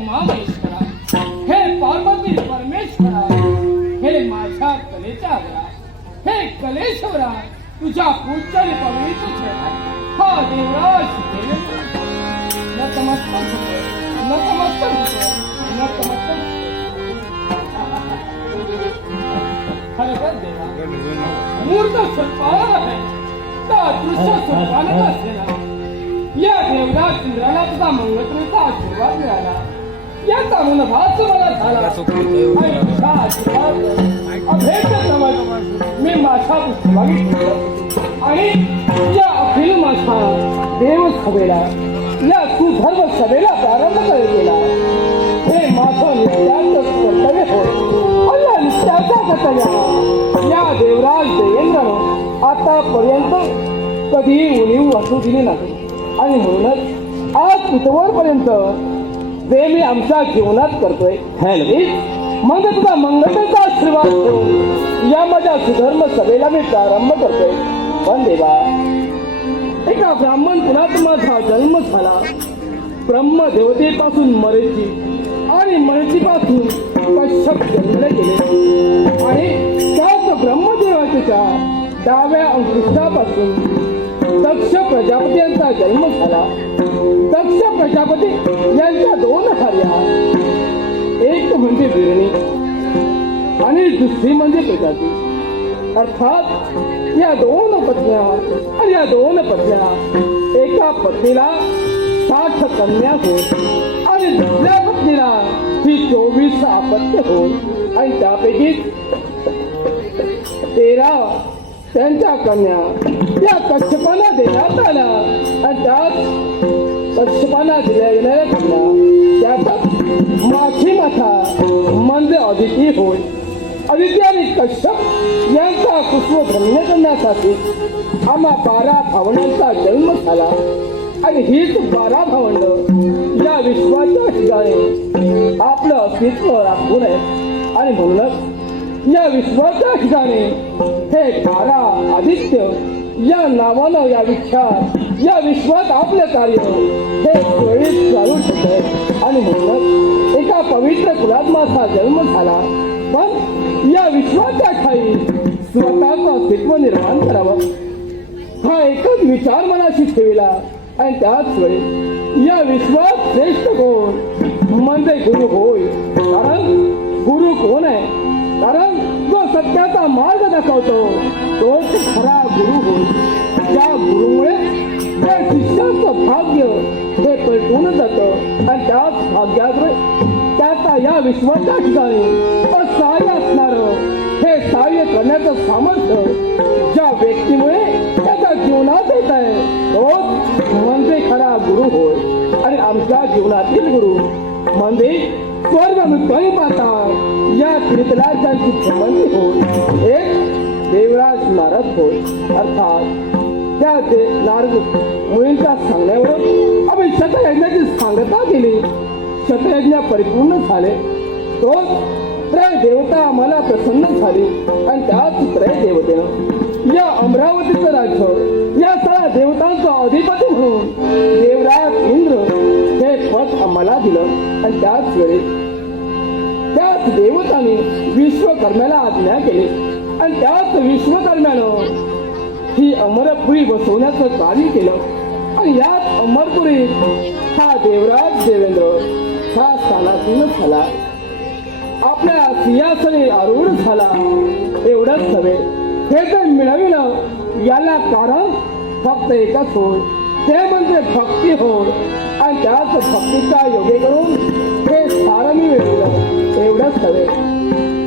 उमामहेश्वरा हे पार्वती परमेश्वरा हे माझ्या कलेचा हे कलेश्वरा तुझ्या पूजन पवित्र हा देवराज देवेंद्र नतमस्तक होतो मूर्त स्वरूपाला त्या दृश्य स्वरूपाला असलेला. या देवराज इंद्राला तुझा मंगळत्रीचा आशीर्वाद मिळाला. याचा मनभास मला झाला. आणि तुझा आशीर्वाद अभेद्य समज मी माझ्या ठेवला. आणि या अखिल माझा देव सभेला या सुधर्म सभेला प्रारंभ कर गेला हे माझं नित्याचं कर्तव्य होय नित्याचा कर्तव्य या देवराज देवेंद्रनं आतापर्यंत कधीही उणीव असू दिली नाही. आणि म्हणूनच आज इथवरपर्यंत जे मी आमच्या जीवनात करतोय. म्हणजे तुझा मंगळतेचा आशीर्वाद घेऊन या माझ्या सुधर्म सभेला मी प्रारंभ करतोय. पण देवा एका ब्राह्मण कुणात माझा जन्म झाला. ब्रह्म देवतेपासून मरेची आणि मरेचीपासून कश्यप जन्मले गेले. आणि त्याच ब्रह्मदेवतेच्या डाव्या अंकुशापासून दक्ष प्रजापती यांचा जन्म झाला. दक्ष प्रजापती यांच्या दोन हर्या एक म्हणजे बिरणी आणि दुसरी म्हणजे प्रजाती अर्थात या दोन पत्न्या आणि या दोन पत्न्या एका पत्नीला साठ कन्या होत आणि दुसऱ्या पत्नीला ही चोवीस अपत्य होत. आणि त्यापैकी तेरा त्यांच्या कन्या त्या कश्यपाला देण्यात आल्या. आणि त्यात कश्यपाला दिल्या गेलेल्या कन्या माझी माथा म्हणजे अदिती होय. अदिती आणि कश्यप यांचा कुसुम धन्य करण्यासाठी आम्हा बारा भावंडांचा जन्म झाला. आणि हीच बारा भावंड या विश्वाच्या ठिकाणी आपलं अस्तित्व राखू नये. आणि म्हणूनच या विश्वाच्या ठिकाणी हे बारा आदित्य या नावानं या विख्यात या विश्वात आपलं कार्य हे त्वरित चालू शकत. आणि म्हणूनच एका पवित्र कुलात माझा जन्म झाला. पण या विश्वाच्या ठाई स्वतःचं अस्तित्व निर्माण करावं. हा एकच विचार मनाशी ठेविला. आणि त्याच वेळी या विश्वात श्रेष्ठ कोण? म्हणजे गुरु होय. कारण गुरु कोण आहे? कारण सत्याचा मार्ग दाखवतो. तोच खरा गुरु होय. त्या गुरुमुळे त्या शिष्याचं भाग्य हे पेटून जातं. आणि त्याच भाग्याद्वारे त्याचा या विश्वाच्या ठिकाणी असहाय्य असणार हे सहाय्य करण्याचं सामर्थ्य ज्या व्यक्तीमुळे त्याच्या जीवनात येत आहे तोच म्हणजे खरा गुरु होय. आणि आमच्या जीवनातील गुरु म्हणजे स्वर्ग मुक्तही पाहता या कीर्तनाची संबंधी होत एक देवराज नारद होत अर्थात त्या ते नारद मुलींच्या सांगण्यावर आम्ही शतयज्ञाची सांगता केली. शतयज्ञ परिपूर्ण झाले. तो त्रय देवता आम्हाला प्रसन्न झाली. आणि त्याच त्रय देवतेनं या अमरावतीचं राज्य या सगळ्या देवतांचं अधिपती म्हणून देवराज इंद्र मला दिलं आणि त्याच वेळी त्याच देवताने विश्वकर्म्याला आज्ञा केली. आणि त्याच विश्वकर्म्यानं ही अमरपुरी बसवण्याचं कार्य केलं. आणि याच अमरपुरीत हा देवराज देवेंद्र हा स्थानासीन झाला. आपल्या सिंहासनी आरूढ झाला. एवढंच नव्हे हे तर मिळविणं याला कारण फक्त एकच होय. ते म्हणजे भक्ती होय आणि त्याच भक्तीचा योगे करून हे सारणी मिळवलं. एवढंच नव्हे.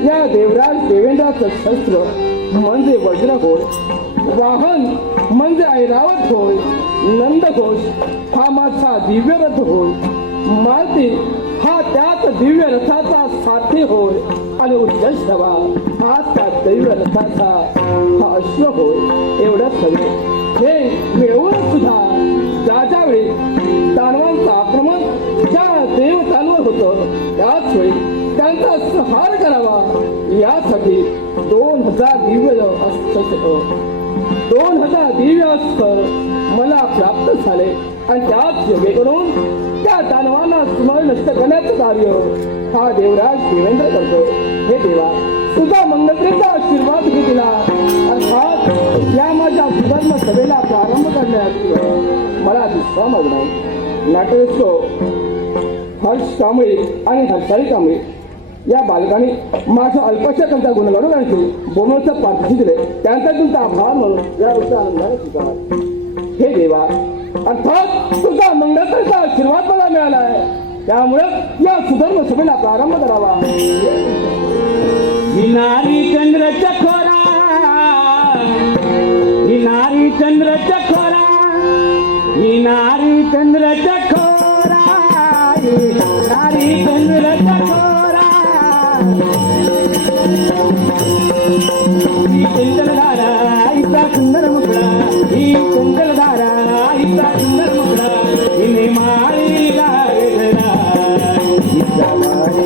या देवराज देवेंद्राचं शस्त्र म्हणजे वज्र होय. वाहन म्हणजे ऐरावत होय. नंदघोष हा माझा दिव्य रथ होय. मालती हा त्याच दिव्य रथाचा साथी होय. आणि उद्देशवा हा त्या दैव्य रथाचा हा अश्व होय. एवढंच नव्हे. हे मिळवून सुद्धा ज्याच्या वेळी दानवांचं आक्रमण ज्या देवतांवर होतं त्याच वेळी त्यांचा संहार करावा. यासाठी दोन हजार दिव्य असतं दोन हजार दिव्य अस्तर मला प्राप्त झाले आणि त्याच योगे करून त्या दानवांना स्मरण नष्ट करण्याचं कार्य हा देवराज देवेंद्र करतो. हे देवा तुझा मंगलतेचा आशीर्वाद घेतला अर्थात या माझ्या सुधर्म सभेला प्रारंभ करण्यात मला दुसरा माझं नाही नाट्यस्को हर्ष कांबळे आणि हर्षाई कांबळे या बालकांनी माझ्या अल्पशा कंचा गुणगाडून आणखी बोनलचं पाठशी दिले त्यांचा तुमचा आभार म्हणून या गोष्टी आनंदाने स्वीकार हे देवा अर्थात तुझा मंगळकरचा आशीर्वाद मला मिळाला आहे त्यामुळे या सुधर्म सभेला प्रारंभ करावा. ही चंद्र चकोरा వారి పెన్నుల కఠోరా ఈ చందలధార ఇంత సుందర ముద్ర ఈ చందలధార ఇంత సుందర ముద్ర ఇని మారి లాగడా ఇంత మారి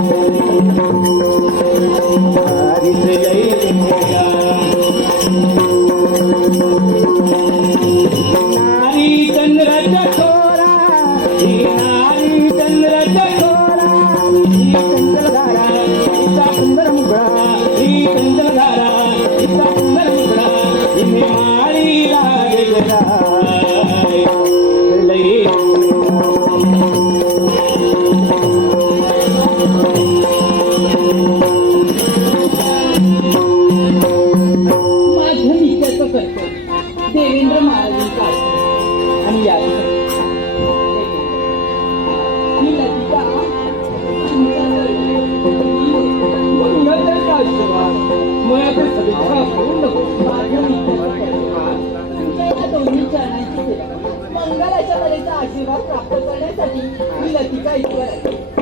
आशीर्वाद प्राप्त करण्यासाठी मी लतिका ईश्वर आहे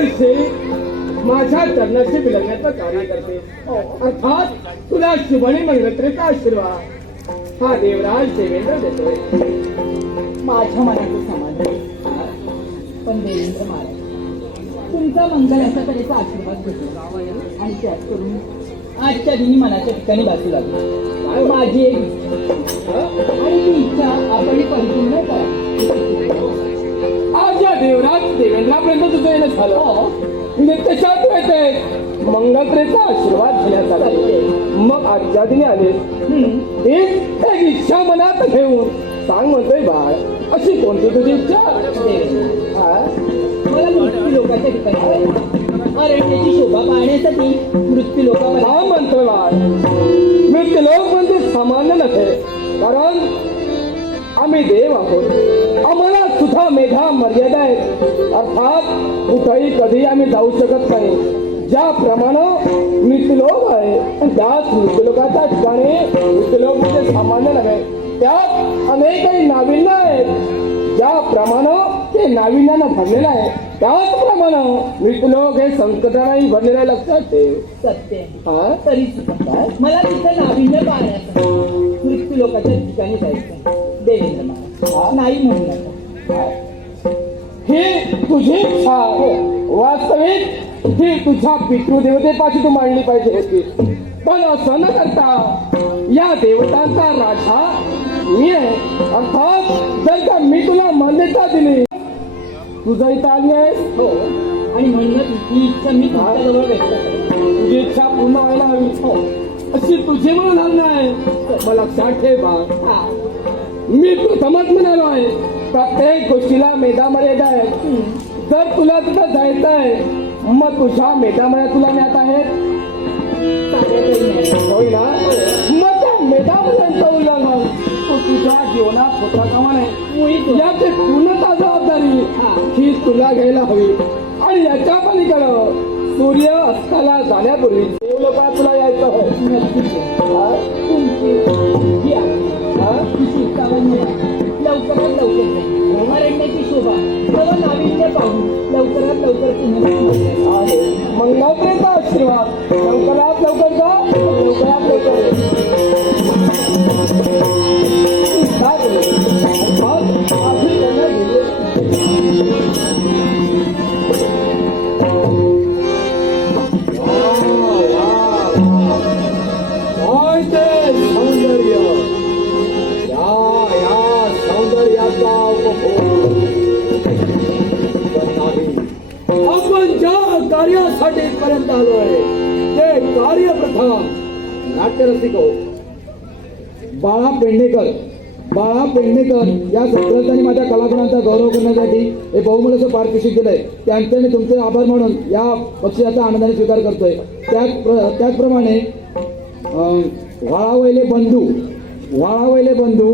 नित्य माझ्या चरणाशी विलगण्याचं कार्य करते. अर्थात तुला शुभणी मंगळत्रेचा आशीर्वाद. हा देवराज देवेंद्र देतोय. माझ्या मनाचं समाधान पण देवेंद्र महाराज तुमचा मंगल असा कलेचा आशीर्वाद घेतो. आणि त्यात करून आजच्या दिनी मनाच्या ठिकाणी वाचू लागली माझी एक इच्छा. आणि झालं. नित्यशात येते मंगळत्रेचा आशीर्वाद घेण्यासाठी मग आजच्या दिनी आले. एक इच्छा मनात घेऊन सांग म्हणतोय बाळ अशी कोणती तुझी इच्छा? देवेंद्र हा? मला मृत्यू लोकांच्या ठिकाणी. अरण्याची शोभा पाहण्यासाठी मृत्यू हा म्हणतोय बाळ. मृत्यू लोक म्हणजे सामान्य नव्हे. कारण आम्ही देव आहोत. आम्हाला सुद्धा मेधा मर्यादा आहेत. अर्थात कुठेही कधी आम्ही जाऊ शकत नाही. ज्याप्रमाणे मृत्यूलोक आहे त्याच मृत्यूलोकाच्या ठिकाणी मृत्यूलोक म्हणजे सामान्य नव्हे. त्यात अनेकही नाविन्य आहेत. ज्याप्रमाणे ते नाविन्यानं भरलेलं आहे त्याचप्रमाणे मृत्यूलोक हे संकटाने भरलेलं आहे. लक्षात ठेव. सत्य हा? तरी सुद्धा मला तिथं नाविन्य पाहण्याचं मृत्यू लोकांच्या ठिकाणी जायचं देवेंद्र महाराज नाही म्हणू नका ही तुझी इच्छा आहे. वास्तविक ही तुझ्या पितृदेवतेपाशी तू मांडली पाहिजे होती. पण असं न करता या देवतांचा राजा मी आहे. अर्थात जर का मी तुला मान्यता दिली तुझं इथं आली आहे हो. आणि म्हणूनच ही इच्छा मी व्यक्त करतो. तुझी इच्छा पूर्ण व्हायला हवी. हो. अशी तुझी म्हणून आहे. मला लक्षात ठेव मी प्रथमच म्हणालो आहे प्रत्येक गोष्टीला मेधा मर्यादा आहे. जर तुला तिथं जायचं आहे मग तुझ्या मेधा मर्यादा तुला ज्ञात नाही होय ना मग त्या मेधा मर्यादांचं उल्लंघन तू तुझ्या जीवनात होता कामा नाही याची पूर्णता जबाबदारी ही. तुला घ्यायला हवी. आणि याच्या पलीकडं सूर्य अस्ताला जाण्यापूर्वी देवलोकात तुला यायचं आहे. हा? तुमची लवकरात लवकर जाईल अरण्याची शोभा सर्व नाविन्य पाहून लवकरात लवकर पुन्हा आहे आशीर्वाद. लवकरात लवकर जा. आपण ज्या कार्यासाठी पर्यंत आहे ते कार्य प्रथा नाट्यरसिक हो बाळा पेडणेकर बाळा पेडणेकर या सत्रांनी माझ्या कलागुणांचा गौरव करण्यासाठी हे बहुमूल्य पारितोषिक दिलंय. त्यांचे मी तुमचे आभार म्हणून या पक्षाचा आनंदाने स्वीकार करतोय. त्याच त्याचप्रमाणे वाळावैले बंधू व्हाळावैले बंधू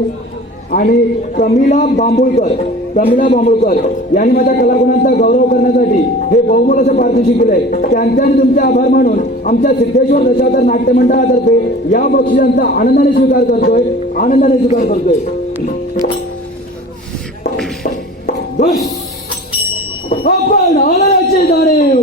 आणि कमिला बांबुळकर कमिला बांबुळकर यांनी माझ्या कलागुणांचा गौरव करण्यासाठी हे बहुमोलाचं पारितोषिक केलंय त्यांच्याने तुमचे आभार मानून आमच्या सिद्धेश्वर दशावतार नाट्य मंडळातर्फे या बक्षिसांचा आनंदाने स्वीकार करतोय आनंदाने स्वीकार करतोय. आपण आनंदाचे जाणीव